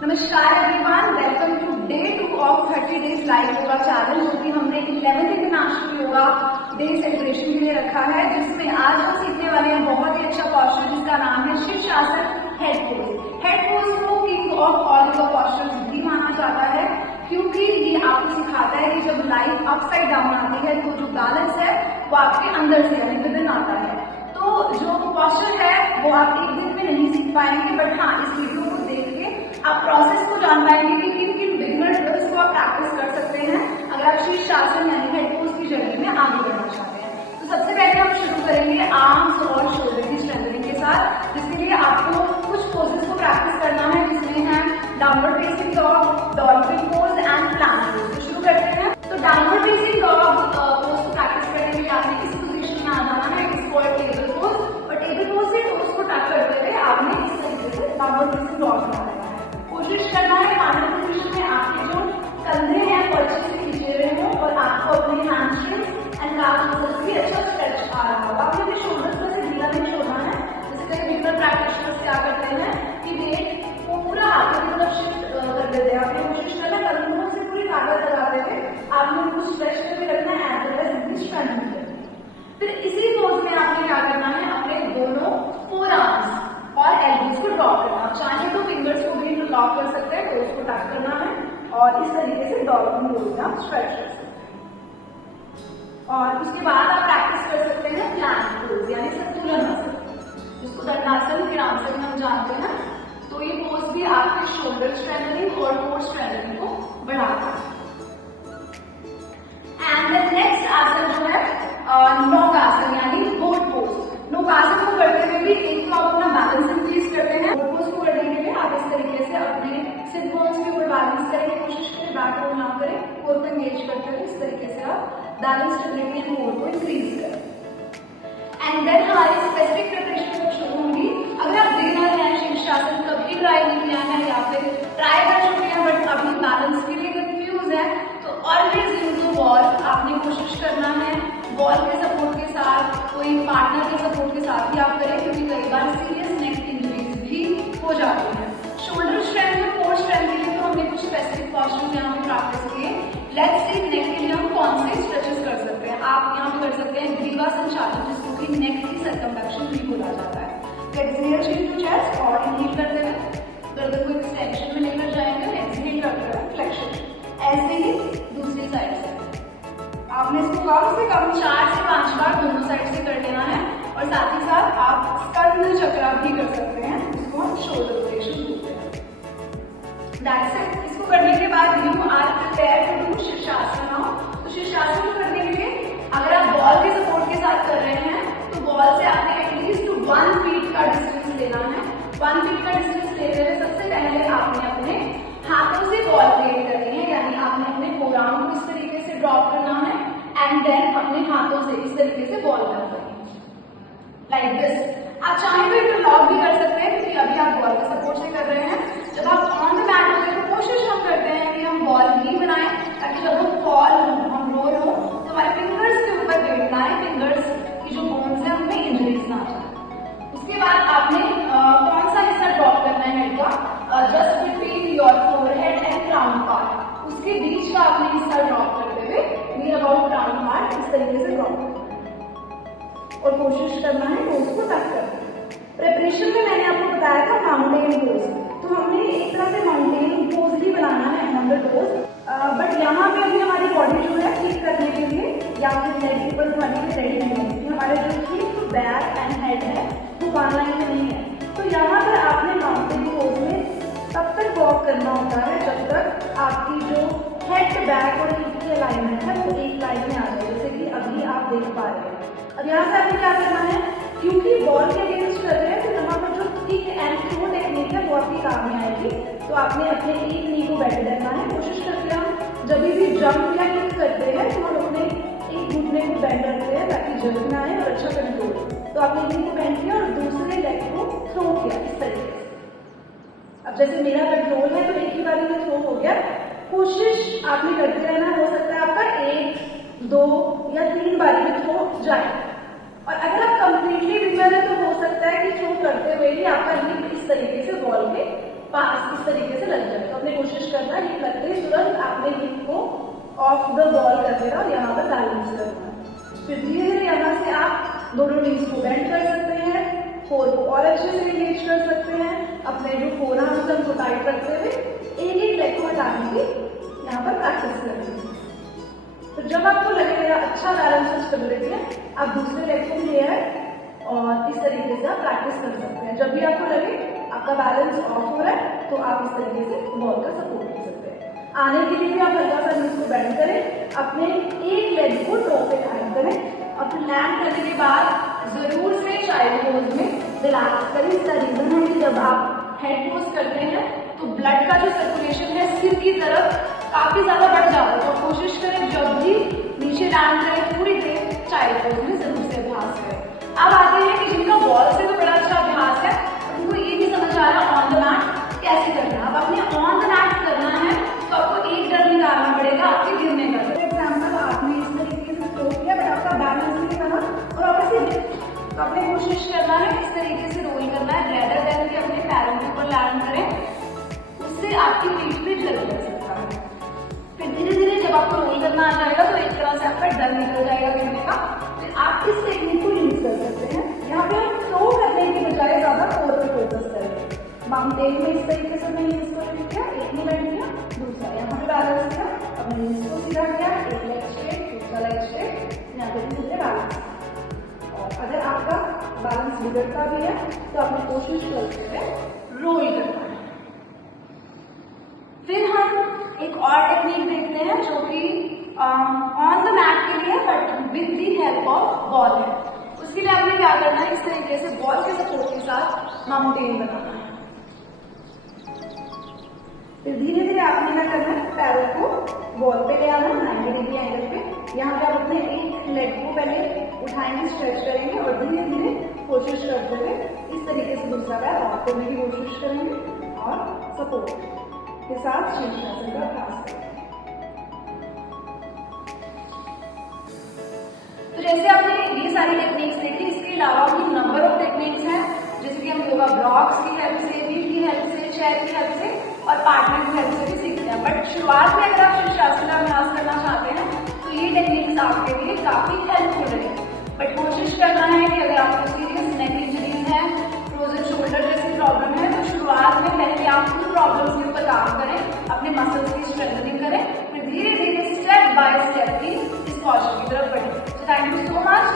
नमस्कार everyone, welcome to day 2 of 30 days live yoga challenge, जो कि हमने 11th international yoga day celebration के लिए रखा है, जिसमें आज हम सीखने वाले हैं बहुत ही अच्छा पॉस्चर जिसका नाम है शीर्षासन हेड पोज। हेड पोज को king of all yoga postures भी माना जाता है, क्योंकि ये आपको सिखाता है कि जब लाइफ अपसाइड डाउन आती है तो जो बैलेंस है वो आपके अंदर से यानी विद इन आता है। तो जो पॉस्चर है वो आप एक दिन में नहीं सीख पाएंगे, बट हाँ इस वीडियो को देख के आप प्रोसेस को जान पाएंगे कि किन किन बिगिनर ड्रिल्स को आप प्रैक्टिस कर सकते हैं अगर आप शीर्षासन यानी हेड पोज की जर्नी में आगे बढ़ना चाहते हैं। तो सबसे पहले हम शुरू करेंगे आर्म्स और शोल्डर की स्ट्रेंथनिंग के साथ, जिसके लिए आपको कुछ पोजेस को प्रैक्टिस करना है, जिसमें है downward facing dog, dolphin pose and plant pose. तो शुरू करते हैं। तो डाउनवर्ड फेसिंग डॉग पोज को प्रैक्टिस करने के लिए आपने इस पोजीशन में आ जाना है, it is called table pose, और टेबल पोज से टोज को टच करते हुए आपने इस तरीके से डाउनवर्ड फेसिंग डॉग बनाना है। कोशिश करना है फाइनल पोजीशन में आपके जो कंधे हैं वो अच्छे से खींचे हुए हों और आपको अपने हैमस्ट्रिंग्स एंड काफ मसल्स भी अच्छा स्ट्रेच आ रहा होगा। आपने अपने शोल्डर्स में से ढीला नहीं छोड़ना है। जैसे कई बिगिनर प्रैक्टिशनर्स क्या करते हैं कि वेट को पूरा हाथों की तरफ शिफ्ट कर देते हैं। आपने कोशिश करना है कंधों से पूरी ताकत लगाते हुए आपने उनको स्ट्रेच करके रखना है एज वेल एज उनकी स्ट्रेंथ करनी है। फिर इसी पोज में आपने क्या करना है, अपने दोनों फोर आर्म्स और एल्बोज को ड्रॉप करना। चाहे तो फिंगर्स को भी लॉक कर सकते हैं, टोज को टच करना है और इस तरीके से डॉल्फिन पोज में आप स्ट्रेच कर सकते हैं। और उसके बाद आप प्रैक्टिस कर सकते हैं प्लांट पोज यानी संतुलन आसन, जिसको दंडासन फिर आसन हम जानते हैं। तो ये पोज भी आपके शोल्डर स्ट्रेंथनिंग और कोर स्ट्रेंथनिंग को बढ़ाता है। एंड द नेक्स्ट आसन जो है नौकासन यानी बोट पोज। नौकासन को करते हुए भी एक तो आप अपना बैलेंस इंक्रीज करते हैं। बोट पोज को करने के लिए आप इस तरीके से अपने सिट बोन्स के ऊपर बैलेंस करने की कोशिश करें, बैक रोल ना करें, कोर को एंगेज करते हुए इस तरीके से आप बैलेंस स्टेबिलिटी एंड कोर को इंक्रीज करें। एंड देन हमारी स्पेसिफिक प्रिपरेशन को शुरू होंगी। अगर आप बिगिनर हैं, शीर्षासन कभी ट्राई नहीं किया है या फिर ट्राई कर चुके हैं बट अभी बैलेंस के लिए कंफ्यूज है, तो ऑलवेज यूज द वॉल। आपने कोशिश करना है वॉल के सपोर्ट के साथ, कोई पार्टनर के सपोर्ट के साथ ही आप करें, क्योंकि कई बार सीरियस नेक इंजरीज भी हो जाती है। शोल्डर स्ट्रेंथ और कोर स्ट्रेंथ के लिए तो हमने कुछ स्पेसिफिक पॉस्चर्स यहाँ पे प्रैक्टिस किए। लेट्स सी नेक के लिए हम कौन से स्ट्रेचेस कर सकते हैं। आप यहाँ पे कर सकते हैं ग्रीवा संचालन, जिसको कि नेक की सर्कमफलेक्शन भी बोला जाता है। एक्सहेल चेन टू चेस्ट और इनहेल करते हुए गर्दन को एक्सटेंशन में लेकर जाएंगे, एक्सहेल करते हुए फ्लेक्शन। ऐसे ही दूसरी साइड से आपने इसको कम से कम 4 से 5 बार दोनों साइड से कर लेना है। और साथ ही साथ आप स्कंद चक्रा भी कर सकते हैं, जिसको हम शोल्डर रोटेशन बोलते हैं। That's it. इसको करने के बाद you are prepare to do shirshasana now. तो शीर्षासन को करने के लिए अगर आप बॉल के सपोर्ट के साथ कर रहे हैं तो बॉल से आपने एटलीस्ट 1 फीट का डिस्टेंस लेना है। 1 फीट का डिस्टेंस लेते हुए सबसे पहले आपने अपने हाथों से बॉल क्रिएट करनी है, यानी आपने अपने फोरआर्म को इस तरीके से ड्रॉप करना है एंड देन अपने हाथों से इस तरीके से बॉल करना है लाइक दिस। आप चाहें तो इंटरलॉक भी कर सकते हैं, क्योंकि अभी आप बॉल के सपोर्ट से कर रहे हैं। जब आप ऑन द मैट होते हैं तो कोशिश हम करते हैं कि हम बॉल नहीं बनाएं, ताकि जब हम फॉल हम रोल हो तो हमारे फिंगर्स के ऊपर वेट ना आए, फिंगर्स की जो बोन्स है उनमें इंजरीज ना जाए। उसके बाद आपने कौन सा हिस्सा ड्रॉप करना है हेड का, just between your forehead and crown part, उसके बीच का आपने हिस्सा ड्रॉप करते हुए नियर अबाउट क्राउन पार्ट इस तरीके से ड्रॉप करना और कोशिश करना है टोज को टच करना। प्रिपरेशन में मैंने आपको बताया था माउंटेन पोज, तो हमने एक तरह से माउंटेन पोज ही बनाना है ऑन द टोज, बट यहाँ पे अभी हमारी बॉडी जो है ठीक करने के लिए या फिर लेग ऊपर हमारे लिए रेडी नहीं है, क्योंकि हमारे जो हिप बैक एंड हेड है वो वन लाइन में नहीं है। तो यहाँ पर आपने माउंटेन पोज में तब तक वॉक करना होता है जब तक आपकी जो हेड बैक और हिप की अलाइनमेंट है वो एक लाइन में आ जाए, जैसे कि अभी आप देख पा रहे हैं। अब यहाँ से आपने क्या करना है, क्योंकि बॉल के अगेंस्ट कर रहे हैं तो यहाँ पर जो किक एंड थ्रो टेक्निक है वो आपकी काम में आएगी। तो आपने अपने एक नी को बेंड करना है। कोशिश करते हैं हम जब भी जंप या किक करते हैं तो हम अपने एक घुटने को बेंड रखते हैं ताकि जंप ना आए और अच्छा कंट्रोल। तो आपने नी को बेंड किया और दूसरे लेग को थ्रो किया इस तरीके से। अब जैसे मेरा कंट्रोल है तो एक ही बार में थ्रो हो गया। कोशिश आपने करते रहना, हो सकता है आपका 1, 2 या 3 बार में थ्रो जाए। और अगर आप कंप्लीटली बिगिनर है तो हो सकता है कि थ्रो करते हुए ही आपका हिप इस तरीके से बॉल के पास इस तरीके से लग जाए। तो आपने कोशिश करना है हिप लगते ही तुरंत आपने हिप को ऑफ द बॉल कर देना और यहाँ पर बैलेंस करना है। फिर धीरे धीरे यहाँ से आप दोनों नीज को बेंड कर सकते हैं, कोर को और अच्छे से एंगेज कर सकते हैं, अपने जो फोर आर्म्स हैं उनको टाइट रखते हुए एक लेग को हटाने की यहाँ पर प्रैक्टिस करेंगे। तो जब आपको लगे मेरा अच्छा बैलेंस और स्टेबिलिटी है, आप दूसरे लेग को ले आए और इस तरीके से आप प्रैक्टिस कर सकते हैं। जब भी आपको लगे आपका बैलेंस ऑफ हो रहा है तो आप इस तरीके से बॉल का सपोर्ट ले सकते हैं। आने के लिए भी आप हल्का सा नीज को बेंड करें, अपने एक लेग को ड्रॉ पे लैंड करें और फिर लैंड करने के बाद जरूर से चाइल्ड पोज में रिलैक्स करें। इसका रीजन है कि जब आप हेड पोज करते हैं तो ब्लड का जो सर्कुलेशन है सिर की तरफ काफी ज्यादा बढ़ जाता है। तो कोशिश करें जब भी नीचे लैंड करें पूरी देर चाइल्ड पोज में जरूर से अभ्यास करें। अब आते हैं कि जिनका बॉल से तो बड़ा अच्छा अभ्यास है उनको ये नहीं समझ आ रहा ऑन द मैट कैसे करना है। अब अपने ऑन द मैट करना है तो आपको एक डर निकालना पड़ेगा आपके गिरने का। फॉर एग्जाम्पल आपने इस तरीके से थ्रो किया बट आपका बैलेंस नहीं बना और आप ऐसे गिर, तो आपने कोशिश करना है इस तरीके से रोल करना है रेडर देन के अपने पैरों के ऊपर लैंड करें, उससे आपकी पीठ पे जल लग सकता है। फिर धीरे धीरे जब आपको रोल करना आ जाएगा तो एक तरह से आपका डर निकल जाएगा गिरने का। फिर आप इस टेक्निक को यूज कर सकते हैं। यहाँ पे हम थ्रो करने की बजाय ज्यादा कोर पे फोकस करेंगे। माउंटेन में इस तरीके से मैंने इसको किया, एक में बैठ किया, दूसरा यहाँ पे बैलेंस किया, अपने इसको सीधा किया, एक लेग स्ट्रेट, दूसरा लेग स्ट्रेट, यहाँ पे सीधे बैलेंस। और अगर आपका बैलेंस बिगड़ता भी है तो आपने कोशिश करते हुए रोल करना है। फिर हम एक और टेक्निक देखते हैं जो कि ऑन द मैट के लिए but with the help of ball है। उसके लिए आपने क्या करना है, इस तरीके से बॉल के सपोर्ट के साथ माउंटेन बनाना है। फिर धीरे धीरे आपने क्या करना है, पैरों को बॉल पे ले आना 90 डिग्री एंगल पे। यहाँ पे आप अपने एक लेग को पहले उठाएंगे, स्ट्रेच करेंगे और धीरे धीरे कोशिश करते हुए इस तरीके से दूसरा पैर ऑफ करने की कोशिश करेंगे और सपोर्ट के साथ शीर्षासन का अभ्यास करें। तो जैसे आपने ये सारी टेक्निक्स देखी, इसके अलावा भी नंबर ऑफ टेक्निक्स हैं जैसे कि हम योगा ब्लॉक्स की हेल्प से, वील की हेल्प से, चेयर की हेल्प से और पार्टनर की हेल्प से भी सीखते हैं। बट शुरुआत में अगर आप शीर्षासन का अभ्यास करना चाहते हैं तो ये टेक्निक्स आपके लिए काफी हेल्पफुल रहेगी। बट कोशिश करना है कि अगर आपको सीरियस नेक इंजरीज है, फ्रोजन शोल्डर जैसी प्रॉब्लम है, तो शुरुआत में पहले आप उन प्रॉब्लम्स के ऊपर काम करें, अपने मसल्स की स्ट्रेंथनिंग करें, फिर धीरे धीरे स्टेप बाय स्टेप की इस कौशल की तरफ बढ़ें। So thank you so much.